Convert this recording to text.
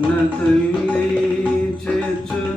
అన్న చేచు